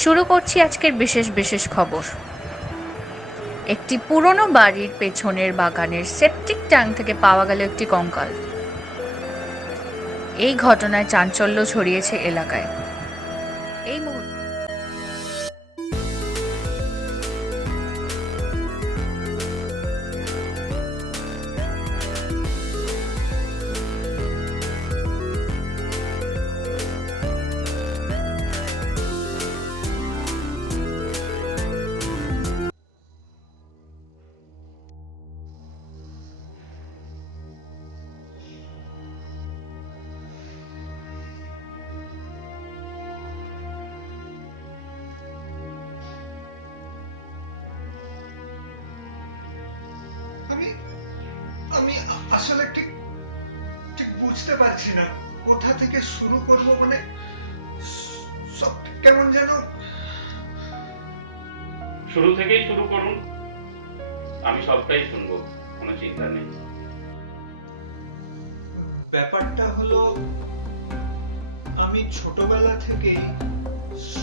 শুরু করছি আজকের বিশেষ বিশেষ খবর। একটি পুরনো বাড়ির পেছনের বাগানের সেপটিক ট্যাঙ্ক থেকে পাওয়া গেল একটি কঙ্কাল। এই ঘটনায় চাঞ্চল্য ছড়িয়েছে এলাকায়। এই মুহূর্তে আমি আমি আসলে ঠিক ঠিক বুঝতে পারছি না কোথা থেকে শুরু করব। মানে সব কেমন যেন। শুরু থেকেই শুরু করুন, আমি সবটাই শুনবো, কোনো চিন্তা নেই। ব্যাপারটা হলো, আমি ছোটবেলা থেকেই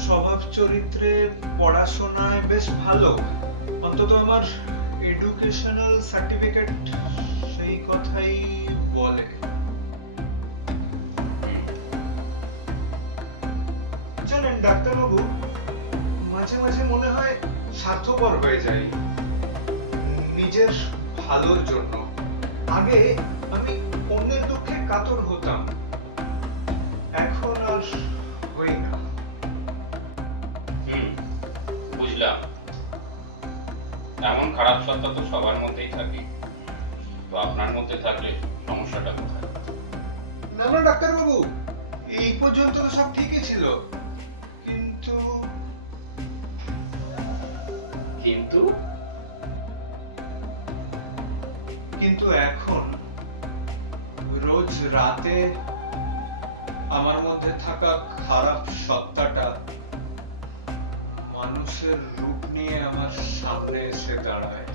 স্বভাব চরিত্রে পড়াশোনায় বেশ ভালো। অন্তত আমার এডুকেশনাল সার্টিফিকেট সেই কথাই বলে। জানেন ডাক্তারবাবু, মাঝে মাঝে মনে হয় স্বার্থপর হয়ে যাই নিজের ভালোর জন্য। আগে আমি অন্যের দুঃখে কাতর হতাম, এখন আর হই না। বুঝলাম। এমন খারাপ সত্তা তো সবার মধ্যেই থাকে, তো আপনার মধ্যে থাকলে সমস্যাটা কোথায়? না না ডাক্তারবাবু, এই পর্যন্ত তো সব ঠিকই ছিল, কিন্তু কিন্তু কিন্তু এখন রোজ রাতে আমার মধ্যে থাকা খারাপ সত্তাটা মানুষের রূপ নিয়ে আমার সামনে এসে দাঁড়ায়।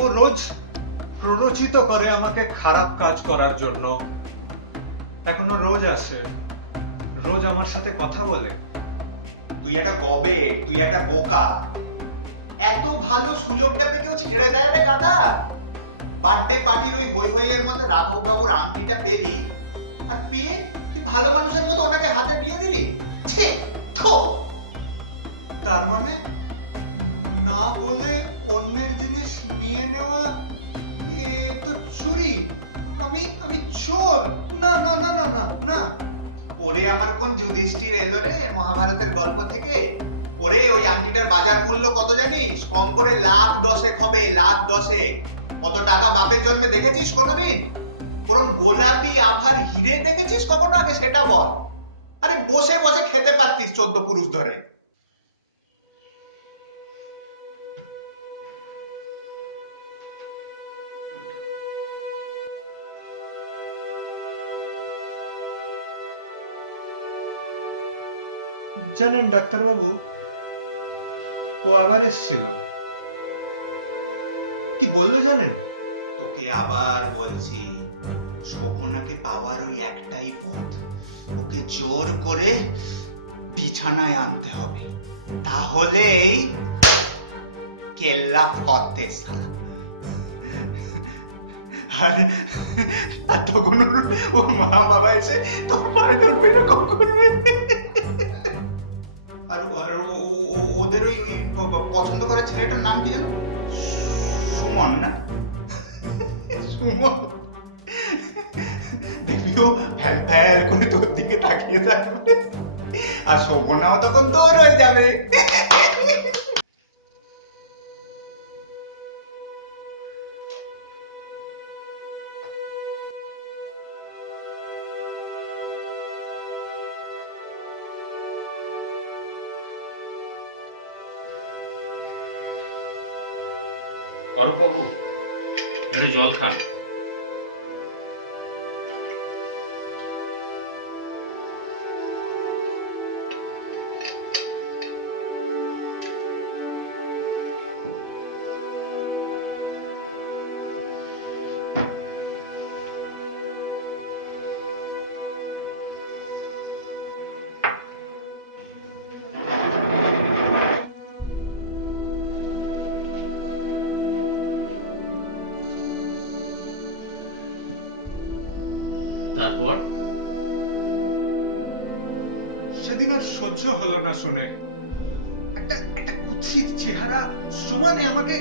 ও রোজ প্ররোচিত করে আমাকে খারাপ কাজ করার জন্য। এখনো রোজ আসে, রোজ আমার সাথে কথা বলে। তুই একটা গবে, তুই একটা বোকা। এত ভালো সুযোগটাকে কেউ ছেড়ে দেয় রে দাদা? বার্থডে পার্টির ওই হই হইয়ের মধ্যে রাঘব বাবুর আংটিটা পেলি, আর পেয়ে তুই ভালো মানুষের মতো ওনাকে হাতে দিয়ে দিলি। ছি, থু। তার মানে না বলে অন্যের জিনিস নিয়ে নেওয়া, এ তো চুরি। আমি চোর। না না না না না না। ওরে আমার কোন যুধিষ্ঠির এলো রে মহাভারতের গল্প থেকে। ওরে ওই আংটিটার বাজার মূল্য কত জানিস? কম করে লাখ দশেক হবে, লাখ দশেক। কত টাকা বাপের জন্মে দেখেছিস কোনোদিন? বরং গোলাপি আভার হিরে দেখেছিস কখনো আগে সেটা বল। আরে বসে বসে খেতে পারতিস 14 পুরুষ ধরে। জানেন ডাক্তারবাবু, ও আবার এসেছিল। কি বললো জানেন? তোকে আবার বলছি, শোভনাকে পাওয়ার ওই একটাই পথ, ওকে জোর করে বিছানায় আনতে হবে, তাহলেই কেল্লা ফতে সালা। আর তখন ওর মা বাবা এসে তোর পায়ে ধরবে, এরকম করবে। ওদের ওই পছন্দ করা ছেলেটার নাম কি জানো? সুমন না? সুমন দেখবি ও ফ্যাল ফ্যাল করে তোর দিকে তাকিয়ে থাকবে, আর শোভনাও তখন তোর হয়ে যাবে। অরূপ বাবু, একটা জল খান। শুনে। একটা একটা কুৎসিত চেহারা সমানে আমাকে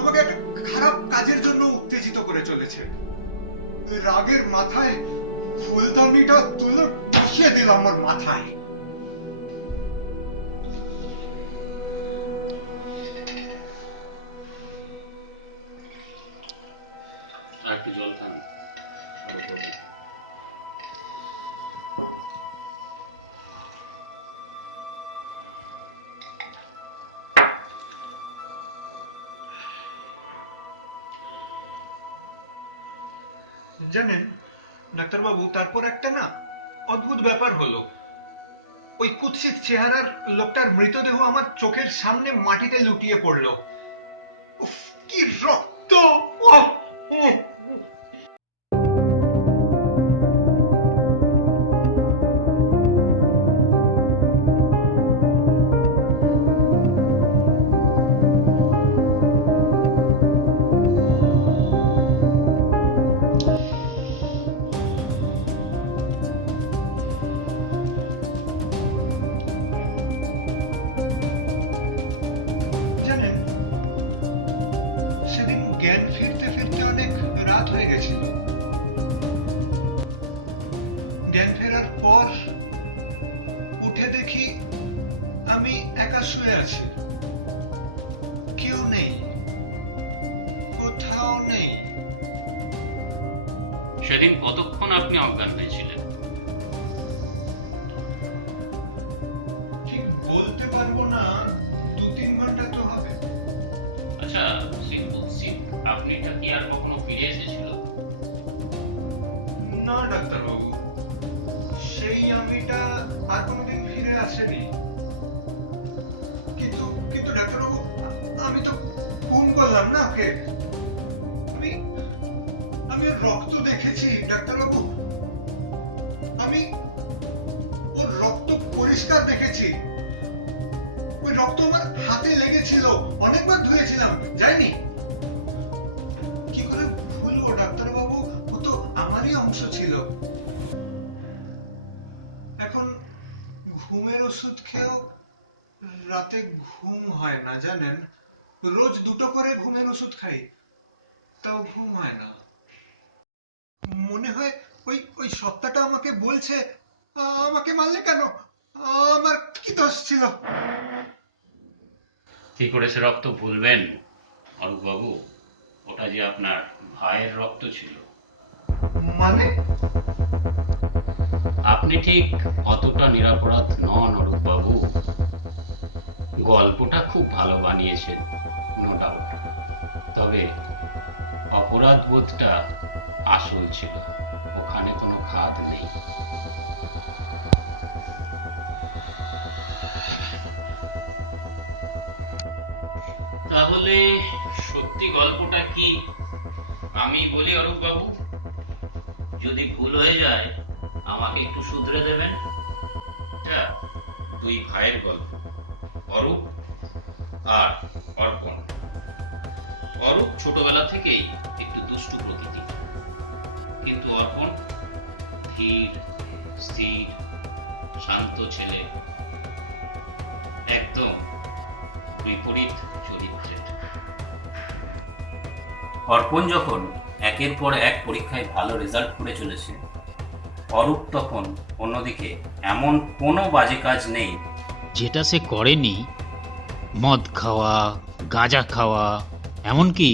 আমাকে একটা খারাপ কাজের জন্য উত্তেজিত করে চলেছে। রাগের মাথায় ফুলদানিটা তুলে বসিয়ে দিলাম আমার মাথায়। আর একটু জল খান। জানেন ডাক্তারবাবু, তারপর একটা না অদ্ভুত ব্যাপার হলো। ওই কুৎসিত চেহারার লোকটার মৃতদেহ আমার চোখের সামনে মাটিতে লুটিয়ে পড়লো। উফ, কি রক্ত! ওহ! উহ! জানেন, সেদিন জ্ঞান ফিরতে ফিরতে অনেক রাত হয়ে গেছিল। জ্ঞান ফেরার পর উঠে দেখি আমি একা শুয়ে আছি। কেউ নেই, কোথাও নেই। সেদিন কতক্ষণ আপনি অজ্ঞান হয়েছিলেন? ঠিক বলতে পারবো না, 2-3 ঘন্টা তো হবে। আচ্ছা সেই কুৎসিত আপনিটা কি আর কখনো ফিরে এসেছিল? না ডাক্তারবাবু, সেই আমিটা আর কোনোদিন ফিরে আসেনি। কিন্তু কিন্তু ডাক্তারবাবু, আমি তো খুন করলাম না ওকে। আমি আমি ওর রক্ত দেখেছি ডাক্তারবাবু। আমি ওর রক্ত পরিষ্কার দেখেছি। ওই রক্ত আমার হাতে লেগেছিল, অনেকবার ধুয়েছিলাম, যায়নি। কি করে ভুলবো ডাক্তারবাবু, ও তো আমারই অংশ ছিল। এখন ঘুমের ওষুধ খেয়েও রাতে ঘুম হয় না জানেন। রোজ 2টো করে ঘুমের ওষুধ খাই, তাও ঘুম হয় না। মনে হয় ওই ওই সত্তাটা আমাকে বলছে, আমাকে মারলে কেন, আমার কি দোষ ছিল। কি করে সে রক্ত ভুলবেন অরূপবাবু? ওটা যে আপনার ভাইয়ের রক্ত ছিল। মানে আপনি ঠিক অতটা নিরপরাধ নন অরূপবাবু। গল্পটা খুব ভালো বানিয়েছেন, নো ডাউট। তবে অপরাধ বোধটা আসল ছিল, ওখানে কোনো খাদ নেই। তাহলে সত্যি গল্পটা কি আমি বলি অরূপবাবু? যদি ভুল হয়ে যায় আমাকে একটু শুধরে দেবেন। এটা 2 ভাইয়ের গল্প, অরূপ আর অর্পণ। অরূপ ছোটবেলা থেকেই একটু দুষ্টু প্রকৃতি, কিন্তু অর্পণ ধীর স্থির শান্ত ছেলে, একদম বিপরীত চরিত্রের। অর্পণ যখন একের পর এক পরীক্ষায় ভালো রেজাল্ট করে চলেছে, অরূপ তখন অন্যদিকে এমন কোনো বাজে কাজ নেই যেটা সে করেনি। মদ খাওয়া, গাঁজা খাওয়া, এমনকি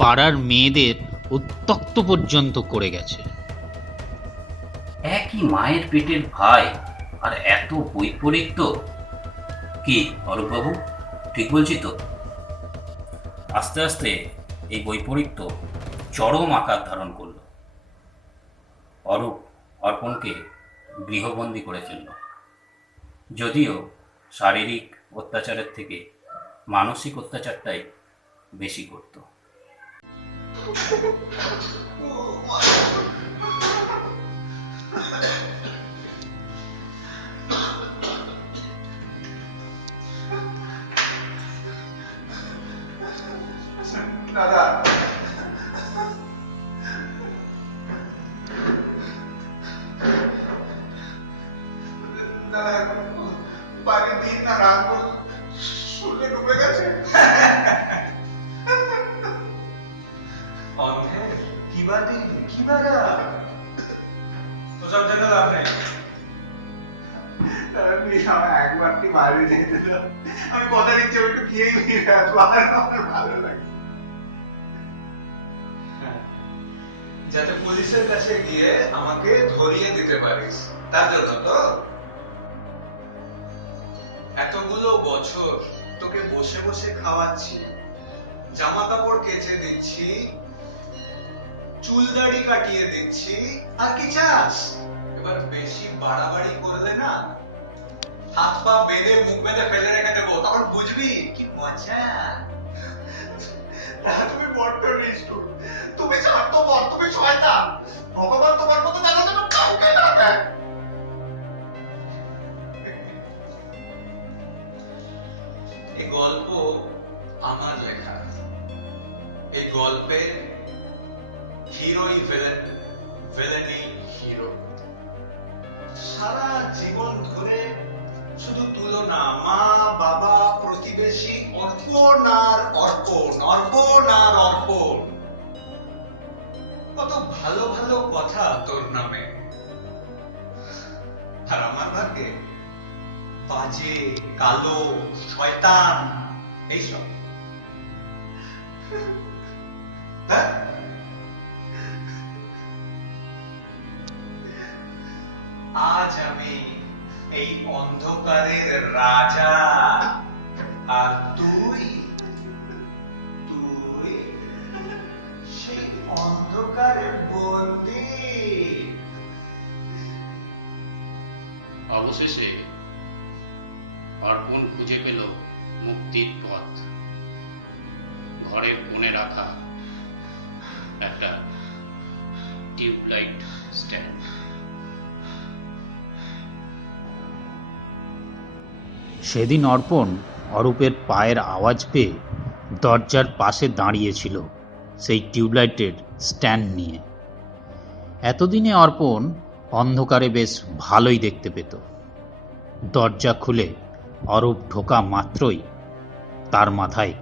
পাড়ার মেয়েদের উত্ত্যক্ত পর্যন্ত করে গেছে। একই মায়ের পেটের ভাই আর এত বৈপরীত্য। কি অরূপবাবু, ঠিক বলছি তো? আস্তে আস্তে এই বৈপরীত্য চরম আকার ধারণ করল। অরূপ অর্পণকে গৃহবন্দী করে ফেলল। যদিও শারীরিক অত্যাচারের থেকে মানসিক অত্যাচারটাই বেশি করত। দাদা, দাদা, বাড়ি দিন না গেছে। অন্ধের কি বাড়া ওসব জেনে লাভ নেই। একবার কি বাইরে যেতে দাও, আমি কথা দিচ্ছি আমি একটু খেয়ে ফিরে আসবো, আমার ভালো লাগে। যাতে পুলিশের কাছে গিয়ে আমাকে ধরিয়ে দিতে পারিস, তার জন্য তো এতগুলো বছর তোকে বসে বসে খাওয়াচ্ছি, জামা কাপড় কেচে দিচ্ছি, চুল দাড়ি কাটিয়ে দিচ্ছি, আর কি চাস? এবার বেশি বাড়াবাড়ি করলে না হাত পা বেঁধে মুখ বেঁধে ফেলে রেখে দেবো, তখন বুঝবি কি মজা। তুমি বড্ড নিষ্ঠুর, তুমি স্বার্থপর, তুমি শয়তান। ভগবান তোমার মতো জানা যেন কাউকে না দেয়। এই গল্প আমার লেখা, এই গল্পের হিরোই ভিলেন, ভিলেনই হিরো। সারা জীবন ধরে শুধু তুলনা, মা বাবা প্রতিবেশী, অর্পণ আর অর্পণ, অর্পণ আর অর্পণ। কত ভালো ভালো কথা তোর নামে, আর আমার ভাগ্যে বাজে, কালো, শয়তান এইসব। হ্যাঁ? আজ আমি এই অন্ধকারের রাজা, আর তুই সেই অন্ধকারের বন্দী। অবশেষে অর্পণ খুঁজে পেল মুক্তির পথ। ঘরের কোণে রাখা একটা টিউবলাইট স্ট্যান্ড। সেদিন অর্পণ অরূপের পায়ের আওয়াজ পেয়ে দরজার পাশে দাঁড়িয়েছিল সেই টিউবলাইটের স্ট্যান্ড নিয়ে। এতদিনে অর্পণ অন্ধকারে বেশ ভালোই দেখতে পেত। দরজা খুলে অরূপ ঢোকা মাত্রই তার মাথায়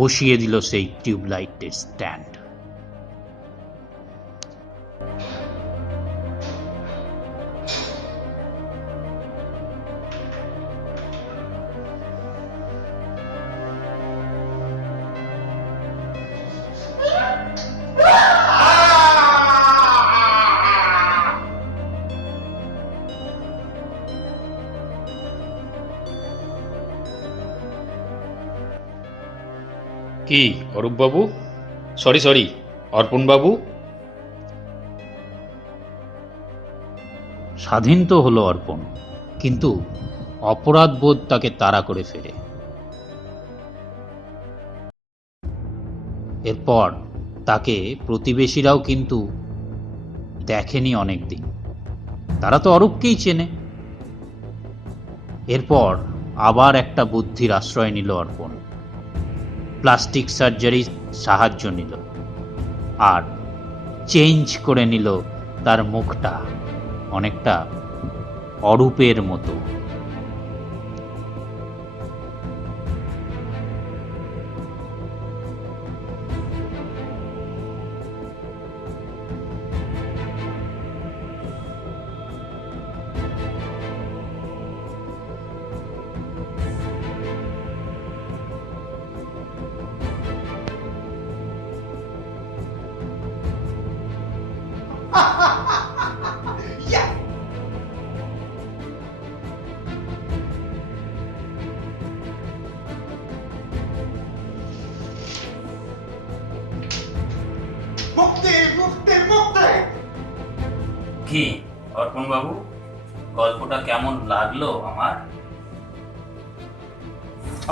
বসিয়ে দিল সেই টিউবলাইটের স্ট্যান্ড। কি অরূপবাবু, সরি অর্পণবাবু? স্বাধীন তো হলো অর্পণ, কিন্তু অপরাধ বোধ তাকে তাড়া করে ফেরে। এরপর তাকে প্রতিবেশীরাও কিন্তু দেখেনি অনেক দিন, তারা তো অরূপকেই চেনে। এরপর আবার একটা বুদ্ধির আশ্রয় নিল অর্পণ, প্লাস্টিক সার্জারির সাহায্য নিল আর চেঞ্জ করে নিল তার মুখটা অনেকটা অরূপের মতো। Yeah! মুক্তি, মুক্তি, মুক্তি! কি অর্পণ বাবু, গল্পটা কেমন লাগলো আমার?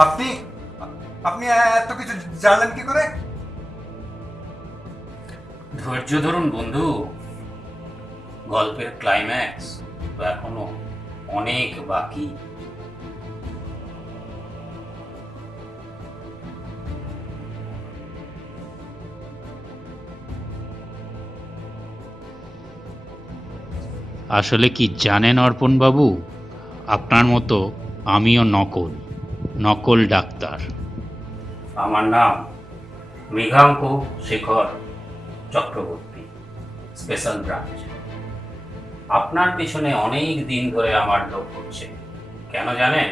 আপনি আপনি এত কিছু জানলেন কি করে? ধৈর্য ধরুন বন্ধু, গল্পের ক্লাইম্যাক্স তো এখনো অনেক বাকি। আসলে কি জানেন অর্পণ বাবু, আপনার মতো আমিও নকল। নকল ডাক্তার। আমার নাম মৃগাঙ্ক শেখর চক্রবর্তী, স্পেশাল ব্রাঞ্চ। আপনার পিছনে অনেক দিন ধরে আমার লোক হচ্ছে, কেন জানেন?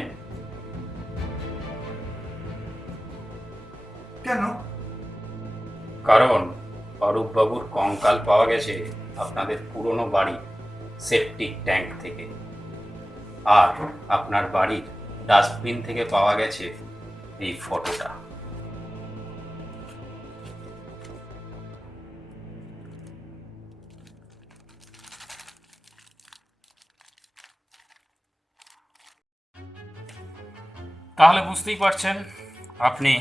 কেন? কারণ অরূপবাবুর কঙ্কাল পাওয়া গেছে আপনাদের পুরনো বাড়ি সেপটিক ট্যাঙ্ক থেকে, আর আপনার বাড়ির ডাস্টবিন থেকে পাওয়া গেছে এই ফটোটা। তাহলে বুঝতেই পারছেন আপনি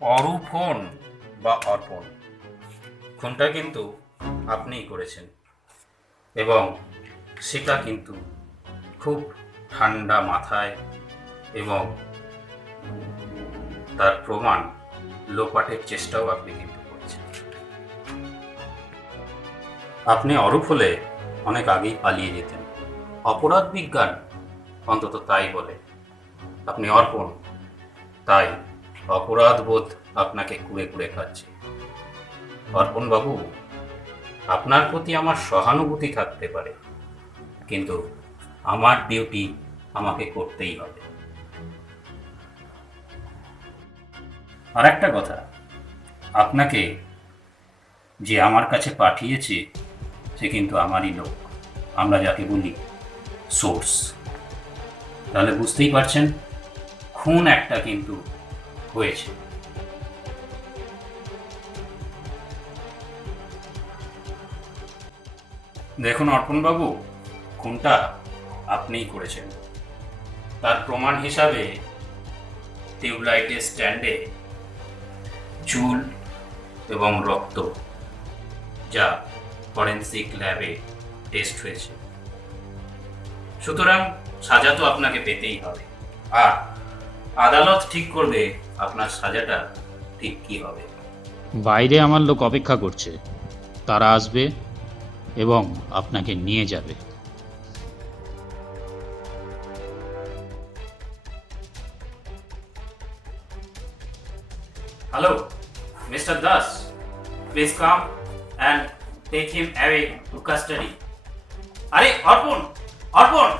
অরূপ হন বা অর্পণ, খুনটা কিন্তু আপনিই করেছেন, এবং সেটা কিন্তু খুব ঠান্ডা মাথায়, এবং তার প্রমাণ লোপাটের চেষ্টাও আপনি কিন্তু করেছেন। আপনি অরূপ হলে অনেক আগেই পালিয়ে যেতেন, অপরাধ বিজ্ঞান অন্তত তাই বলে। আপনি অর্পণ, তাই অপরাধ বোধ আপনাকে কুড়ে কুড়ে খাচ্ছে। অর্পণ বাবু, আপনার প্রতি আমার সহানুভূতি থাকতে পারে, কিন্তু আমার ডিউটি আমাকে করতেই হবে। আর একটা কথা, আপনাকে যে আমার কাছে পাঠিয়েছে সে কিন্তু আমারই লোক, আমরা যাকে বলি সোর্স। তাহলে বুঝতেই পারছেন খুন একটা কিন্তু হয়েছে। দেখুন অর্পণবাবু, খুনটা আপনিই করেছেন। তার প্রমাণ হিসাবে টিউবলাইটের স্ট্যান্ডে চুল এবং রক্ত, যা ফরেন্সিক ল্যাবে টেস্ট হয়েছে। সুতরাং সাজা তো আপনাকে পেতেই হবে, আর আদালত ঠিক করবে আপনার সাজাটা ঠিক কি হবে। বাইরে আমার লোক অপেক্ষা করছে, তারা আসবে এবং আপনাকে নিয়ে যাবে। Hello mister Das, please come and take him away to custody. আরে অর্পণ, অর্পণ!